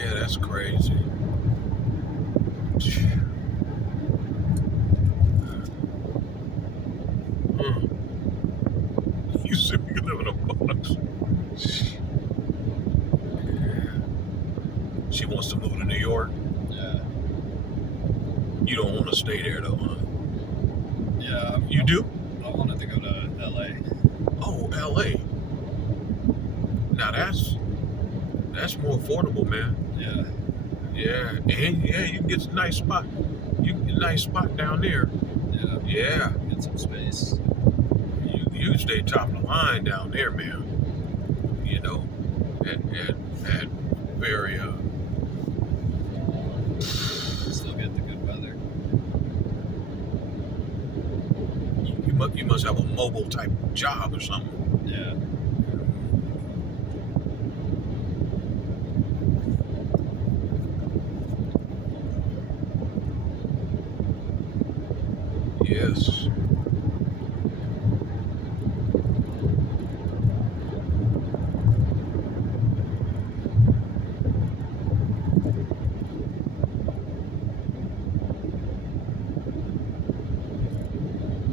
Yeah, that's crazy. Hmm. You said you live in a box. She wants to move to New York. Yeah. You don't want to stay there though, huh? Yeah. You do? I wanted to go to LA. Oh, LA. Now that's more affordable, man. Yeah. Yeah, and yeah, you can get a nice spot. You can get a nice spot down there. Yeah. Yeah, Get some space. you stay top of the line down there, man. You know, at very Still get the good weather. you must have a mobile type job or something. Yeah. Yes.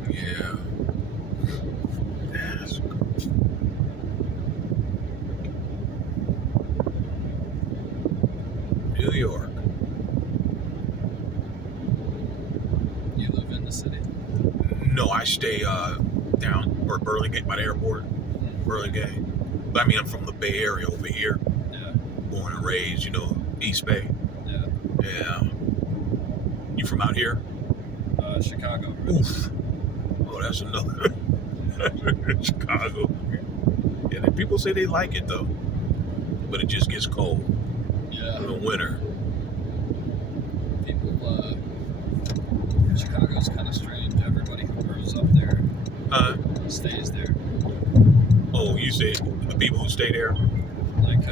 Yeah. Yes. New York. You live in the city? No, I stay down or Burlingame by the airport. Burlingame. But I mean, I'm from the Bay Area over here. Yeah. Born and raised, East Bay. Yeah. Yeah. You from out here? Chicago. Oof. Oh, that's another. Chicago. Yeah, and people say they like it though, but it just gets cold Yeah. in the winter. People, Chicago's kind of strange. Everybody who grows up there stays there. Oh, you say the people who stay there? Like,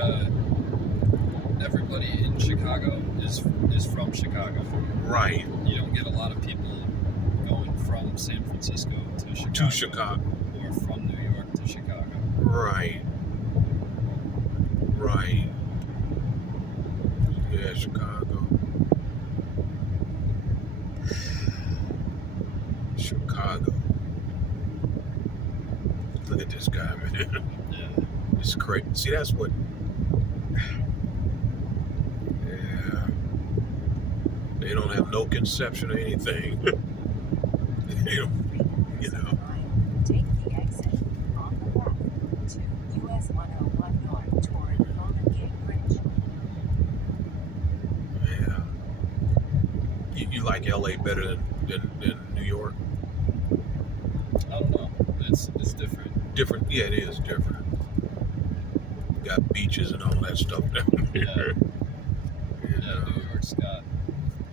everybody in Chicago is from Chicago. Right. You don't get a lot of people going from San Francisco To Chicago. Or from New York to Chicago. Right. Right. Yeah, Chicago. Chicago. Look at this guy, man. Yeah. It's crazy. See, that's what. Yeah. They don't have no conception of anything. They don't, Take the exit on the left to US 101 North toward Golden Gate Bridge. Yeah. You like LA better than New York? I don't know. It's different. Different? Yeah, it is different. Got beaches and all that stuff down there. Yeah, New York's got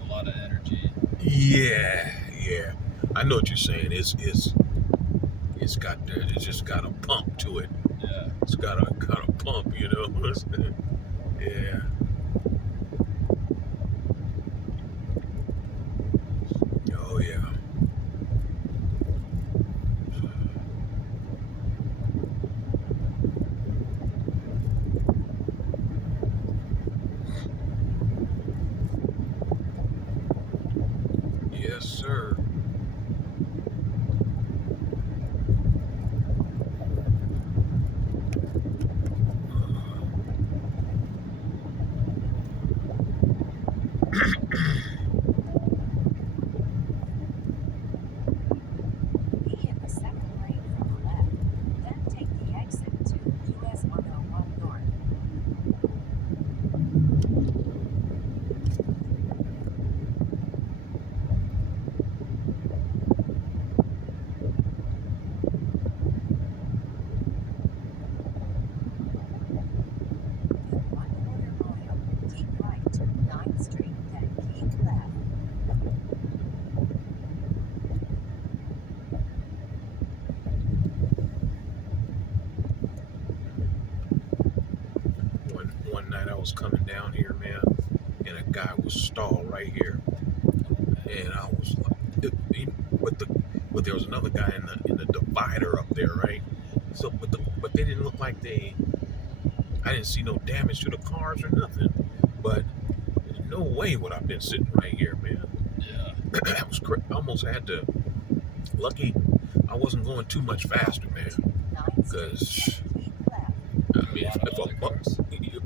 a lot of energy. Yeah. I know what you're saying. It's just got a pump to it. Yeah. It's got a pump, Yeah. Oh yeah. Yes, sir. Be in the second lane from the left, then take the exit to US 101 North. In 1/4 mile, keep right to 9th Street, then keep left. One night I was coming down here, man, and a guy was stalled right here, and I was like, but there was another guy in the divider up there, right? So, but they didn't look like I didn't see no damage to the cars or nothing. But there's no way would I've been sitting right here, man. Yeah. That was crazy. I almost had to. Lucky I wasn't going too much faster, man. Because I mean, A lot of other cars. it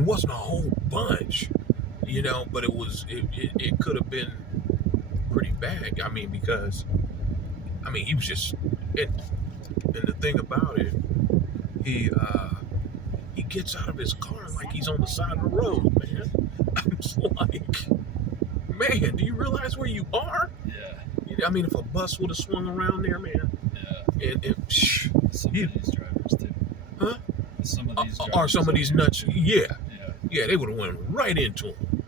wasn't a whole bunch, but it could have been pretty bad. I mean, because he was just and the thing about it, he gets out of his car like he's on the side of the road, man. I'm just like, man, do you realize where you are? Yeah. I mean, if a bus would have swung around there, man, Yeah. Some of these drivers too. Huh? Some of these drivers. Or some of these nuts, yeah, Yeah. they would have went right into him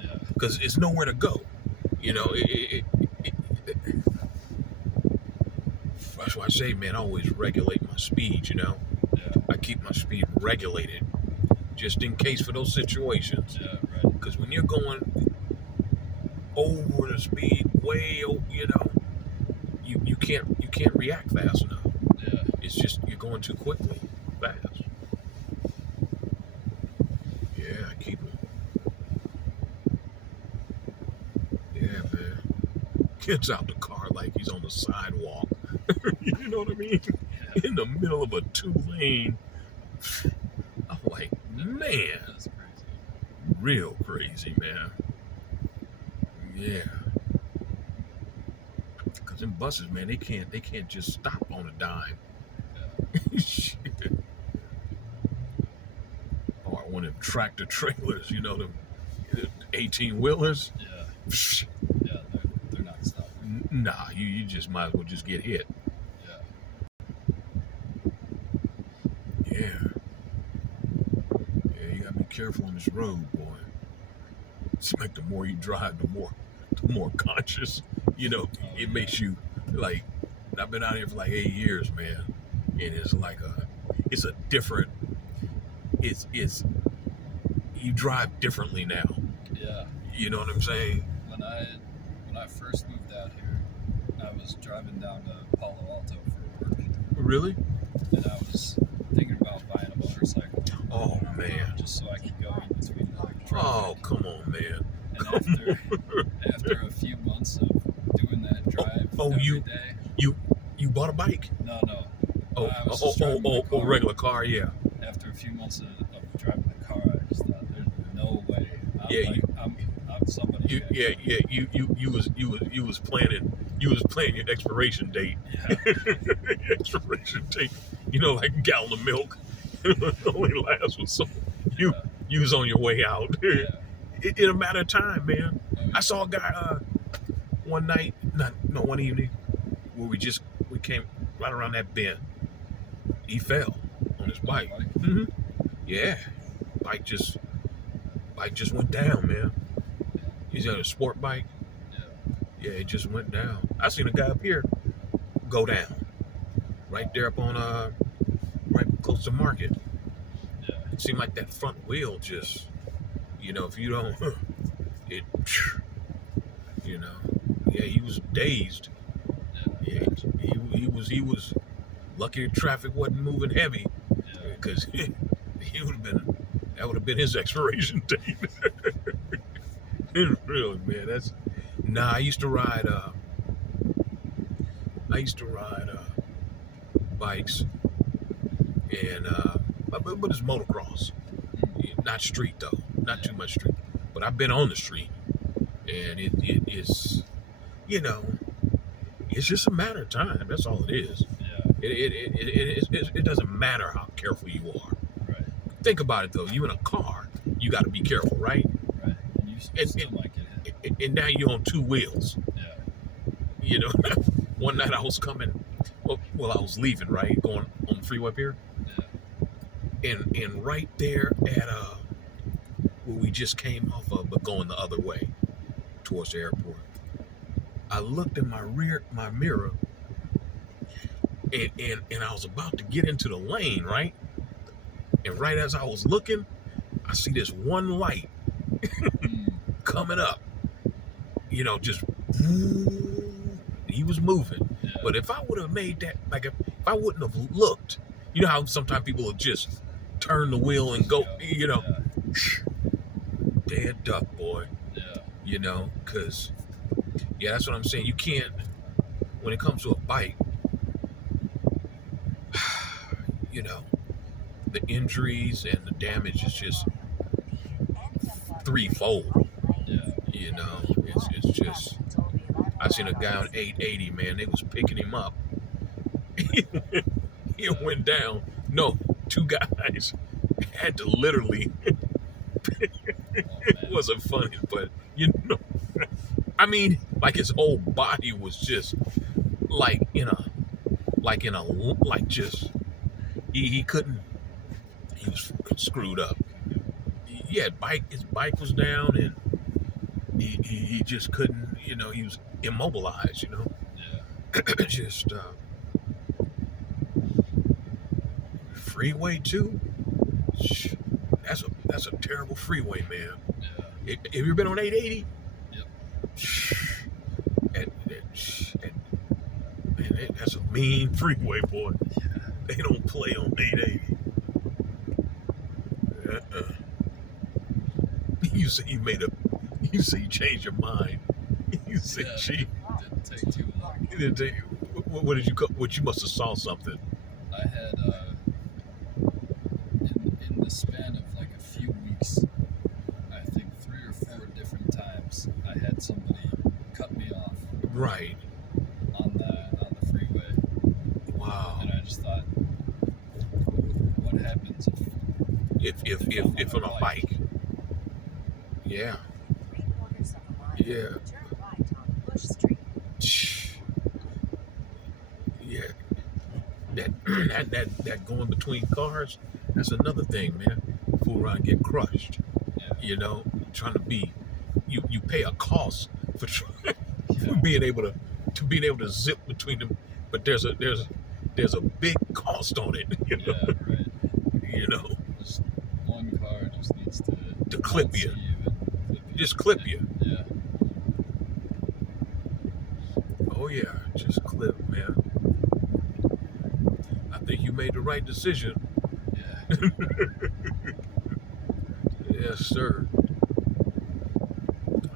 Yeah. because it's nowhere to go. That's why I say, man, I always regulate my speed. Yeah. I keep my speed regulated just in case for those situations. Yeah. Right. Because when you're going over the speed, way, you can't react fast enough. Yeah. It's just you're going too quickly, fast. Yeah, I keep it. Yeah, man. Gets out the car like he's on the sidewalk. You know what I mean? Yeah. In the middle of a 2-lane. I'm like, man, That's crazy. real crazy, man. Yeah. Because in buses, man, they can't just stop on a dime. Yeah. Shit. Or one of them tractor trailers, them 18-wheelers. Yeah. Yeah. They're not stopping. Nah, you just might as well just get hit. Yeah. Yeah. Yeah, you gotta be careful on this road, boy. It's like the more you drive, the more conscious, it makes you like. I've been out here for like 8 years, man, and it's like it's a different. It's you drive differently now. Yeah. You know what I'm saying? When I first moved out here, I was driving down to Palo Alto for work, Really? and I was thinking about buying a motorcycle. Oh man. Just so I could go in between the traffic. Oh come on, man. And after a few months of doing that drive every day. You bought a bike? No. Oh, I was just driving my car. regular car, yeah. After a few months of driving the car, I just thought, there's no way. I'm somebody. You was planning your expiration date. Yeah. Expiration date. Like a gallon of milk. Only lasts with some. You was on your way out. Yeah. In a matter of time, man. Oh, yeah. I saw a guy one evening where we came right around that bend. He fell on his bike. Mm-hmm. Yeah, bike just went down, man. He's got a sport bike. Yeah, it just went down. I seen a guy up here go down, right there up on right close to Market. Yeah. It seemed like that front wheel just, if you don't, it, yeah, he was dazed. Yeah, he was lucky the traffic wasn't moving heavy, because that would have been his expiration date. Really, man, I used to ride bikes, and but it's motocross, not street though, not too much street. But I've been on the street, and it's it's just a matter of time. That's all it is. Yeah. It doesn't matter how careful you are. Right. Think about it though. You in a car, you got to be careful, right? Right. And you still might get hit. And now you're on two wheels. Yeah. One night I was coming. Well, I was leaving, right, going on the freeway up here. Yeah. And right there at where we just came off of, but going the other way towards the airport, I looked in my mirror, and I was about to get into the lane, right? And right as I was looking, I see this one light coming up. Just he was moving. Yeah. But if I would have made that, like if I wouldn't have looked, how sometimes people will just turn the wheel and go, Yeah. dead duck, boy. Yeah. You know, because, yeah, that's what I'm saying. You can't, when it comes to a bike, you know, the injuries and the damage is just threefold. Yeah. You know, it's just, I seen a guy on 880, man. They was picking him up. He went down. No, two guys had to literally. It wasn't funny, but you know, I mean, like his whole body was just like like just he couldn't. He was screwed up. Yeah, his bike was down, and he just couldn't. You know, he was immobilized. You know, Yeah. just freeway too. That's a terrible freeway, man. Yeah. Have you ever been on 880? Yep. Man, that's a mean freeway, boy. Yeah. They don't play on 880. You say you say you changed your mind. You say, Yeah. gee, Didn't take too long. what did you? What you must have saw something. I had in the span of like a few weeks, I think 3 or 4 different times, I had somebody cut me off Right. on the freeway, Wow. and I just thought, what happens If on a bike. Yeah. Yeah. Yeah. That going between cars, that's another thing, man. Fool around and get crushed. Yeah. You know, trying to be, you pay a cost for Yeah. being able to zip between them, but there's a big cost on it. You know? Yeah, right. You know, Just one car just needs to clip you. Just clip you. Yeah. Oh yeah, just clip, man. I think you made the right decision. Yeah. Yes, sir.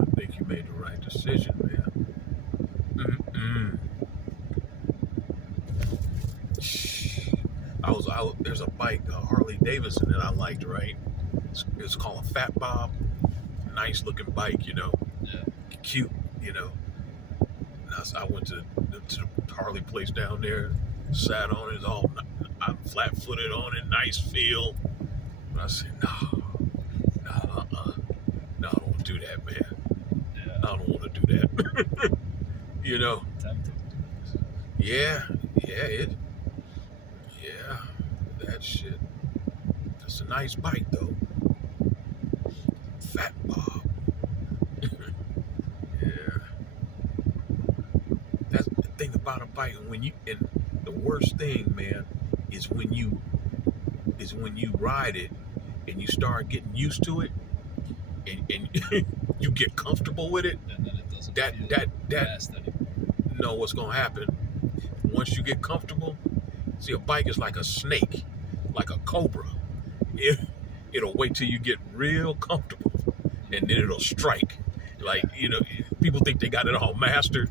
I think you made the right decision, man. There's a bike, Harley Davidson, that I liked, right? It's called a Fat Bob. Nice looking bike, you know. Yeah. Cute, you know. And I went to the Harley place down there, sat on it, I'm flat footed on it, nice feel. But I said, no, I don't want to do that, man. Yeah. I don't want to do that. You know. Tempted. Yeah, that shit. It's a nice bike though. Fat Bob. Yeah. That's the thing about a bike. And the worst thing, man, is when you ride it and you start getting used to it, and you get comfortable with it. And then it doesn't That fast anymore. know what's gonna happen. Once you get comfortable, see, a bike is like a snake, like a cobra. It'll wait till you get real comfortable, and then it'll strike. Like, you know, people think they got it all mastered,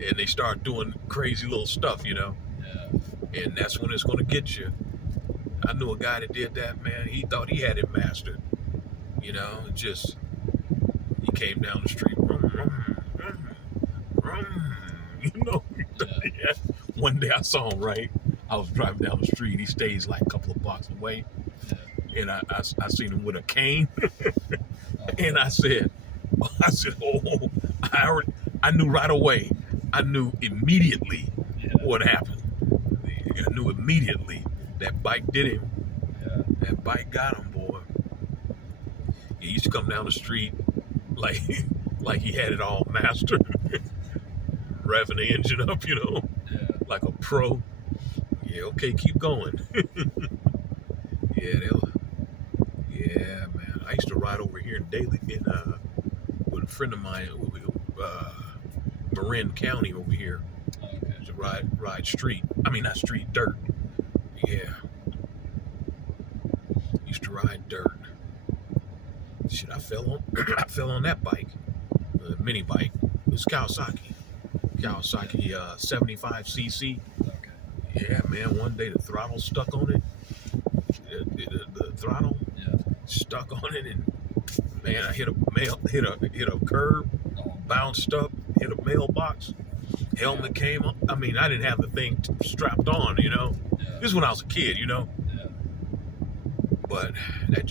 and they start doing crazy little stuff, you know. Yeah. And that's when it's gonna get you. I knew a guy that did that, man. He thought he had it mastered, you know. Just he came down the street, you know. Yeah. One day I saw him, right? I was driving down the street. He stays like a couple of blocks away. Yeah. And I seen him with a cane. Oh, And I said, oh, I knew right away. I knew immediately yeah. what happened. I knew immediately that bike did him. Yeah. That bike got him, boy. He used to come down the street like he had it all mastered. Revving the engine up, you know, Yeah. like a pro. Yeah, okay, keep going. Yeah, man. I used to ride over here in Daly with a friend of mine, Marin County over here. Oh, okay. To ride street. I mean, not street, dirt. Yeah. Used to ride dirt. Shit, I fell on I fell on that bike, mini bike. It was Kawasaki 75cc. Okay. Yeah, man. One day the throttle stuck on it. The throttle Yeah. stuck on it, and man, I hit a curb, Oh, bounced up, hit a mailbox. Helmet came up. I mean, I didn't have the thing strapped on. yeah. This is when I was a kid. Yeah. But that